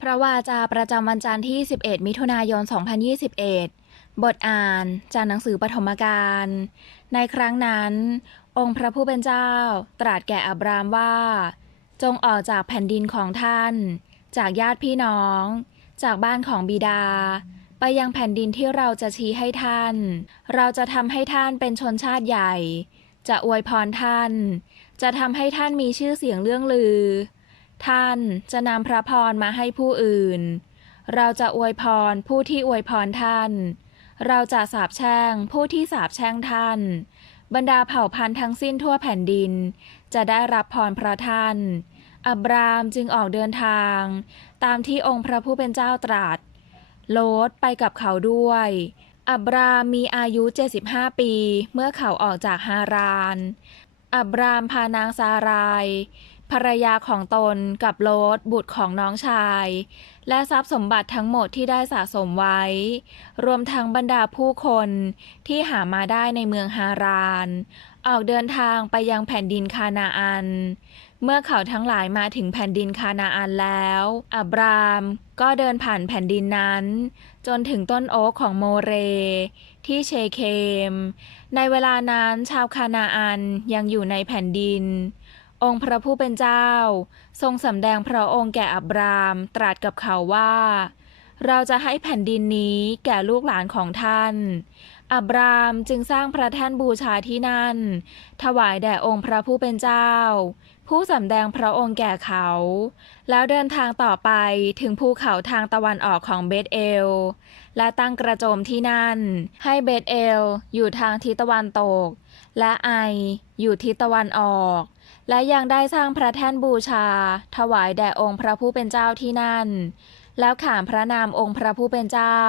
พระวาจาประจำวันจันทร์ที่ 11 มิถุนายน 2021 บทอ่านจากหนังสือปฐมกาล ในครั้งนั้น องค์พระผู้เป็นเจ้าตรัสแก่อับรามว่า จงออกจากแผ่นดินของท่าน จากญาติพี่น้อง จากบ้านของบิดา ไปยังแผ่นดินที่เราจะชี้ให้ท่าน เราจะทำให้ท่านเป็นชนชาติใหญ่ จะอวยพรท่าน จะทำให้ท่านมีชื่อเสียงเรื่องลือ ท่านจะนำพระพรมาให้ผู้อื่น เราจะอวยพรผู้ที่อวยพรท่าน เราจะสาบแช่งผู้ที่สาบแช่งท่าน บรรดาเผ่าพันธุ์ทั้งสิ้นทั่วแผ่นดิน จะได้รับพรพระท่าน อับรามจึงออกเดินทาง ตามที่องค์พระผู้เป็นเจ้าตรัส โลดไปกับเขาด้วย อับรามมีอายุ 75 ปี เมื่อเขาออกจากฮารานอับรามพานางซาราย ภรรยาของตนกับโลดบุตรของน้องชาย และทรัพย์สมบัติทั้งหมดที่ได้สะสมไว้ รวมทั้งบรรดาผู้คนที่หามาได้ในเมืองฮาราน ออกเดินทางไปยังแผ่นดินคานาอัน เมื่อเขาทั้งหลายมาถึงแผ่นดินคานาอันแล้ว อับรามก็เดินผ่านแผ่นดินนั้น จนถึงต้นโอ๊กของโมเร ที่เชเคม ในเวลานั้นชาวคานาอันยังอยู่ในแผ่นดิน องค์พระผู้เป็นเจ้า ทรงสำแดงพระองค์แก่อับรามตรัสกับเขาว่า เราจะให้แผ่นดินนี้แก่ลูกหลานของท่าน อับรามจึงสร้างพระแท่นบูชาที่นั่น ถวายแด่องค์พระผู้เป็นเจ้า ผู้สำแดงพระองค์แก่เขา แล้วเดินทางต่อไปถึงภูเขาทางตะวันออกของเบธเอล และตั้งกระโจมที่นั่น ให้เบธเอลอยู่ทางทิศตะวันตก และไออยู่ทิศตะวันออก และยังได้สร้างพระแท่นบูชา ถวายแด่องค์พระผู้เป็นเจ้าที่นั่น แล้วขานพระนามองค์พระผู้เป็นเจ้า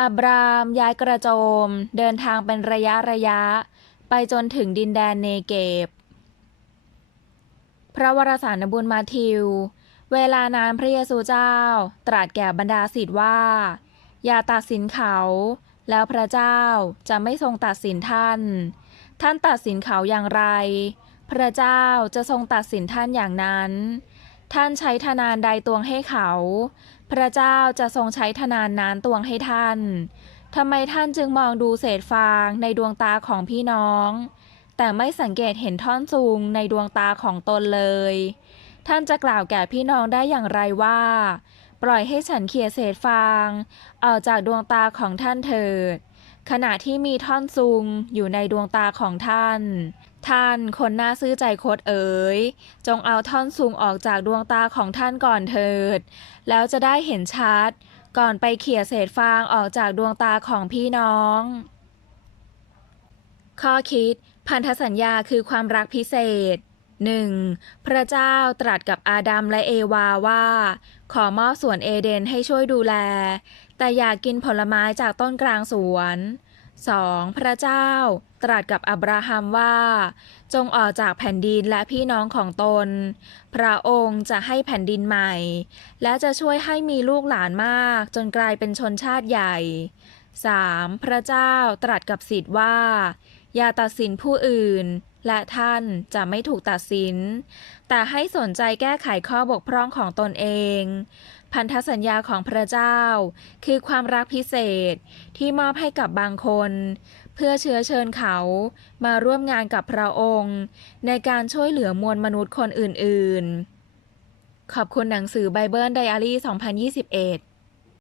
อับรามย้ายกระโจม เดินทางเป็นระยะระยะ ไปจนถึงดินแดนเนเกบ พระวรสารบุญมาทิว เวลานานพระเยซูเจ้า ตรัสแก่บรรดาศิษย์ว่า อย่าตัดสินเขาแล้วพระเจ้าจะไม่ทรงตัดสินท่าน ท่านตัดสินเขาอย่างไร พระเจ้าจะทรงตัดสินท่านอย่างนั้น ท่านใช้ทนานใดตวงให้เขา พระเจ้าจะทรงใช้ทนานนั้นตวงให้ท่านทำไมท่านจึงมองดูเศษฟางในดวงตาของพี่น้อง แต่ไม่สังเกตเห็นท่อนซุงในดวงตาของตนเลย ท่านจะกล่าวแก่พี่น้องได้อย่างไรว่า ปล่อยให้ฉันเขี่ยเศษฟางออกจากดวงตาของท่านเถิด ขณะที่มีท่อนซุงอยู่ในดวงตาของท่าน ท่านคนน่าซื่อใจโคตรเอ๋ย จงเอาท่อนซุงออกจากดวงตาของท่านก่อนเถิด แล้วจะได้เห็นชัด ก่อนไปเขี่ยเศษฟางออกจากดวงตาของพี่น้อง ข้อคิด พันธสัญญาคือความรักพิเศษ 1. พระเจ้าตรัสกับอาดัมและเอวาว่า ขอมอบสวนเอเดนให้ช่วยดูแล แต่อย่ากกินผลไม้จากต้นกลางสวน 2. พระเจ้า ตรัสกับอับราฮัมว่า จงออกจากแผ่นดินและพี่น้องของตน พระองค์จะให้แผ่นดินใหม่ และจะช่วยให้มีลูกหลานมาก จนกลายเป็นชนชาติใหญ่ 3. พระเจ้าตรัสกับสิทธิ์ว่า อย่าตัดสินผู้อื่น และท่านจะไม่ถูกตัดสิน แต่ให้สนใจแก้ไขข้อบกพร่องของตนเอง พันธสัญญาของพระเจ้า คือความรักพิเศษที่มอบให้กับบางคน เพื่อเชื้อเชิญเขามาร่วมงานกับพระองค์ ในการช่วยเหลือมวลมนุษย์คนอื่นๆ ขอบคุณหนังสือไบเบิลไดอารี่ 2021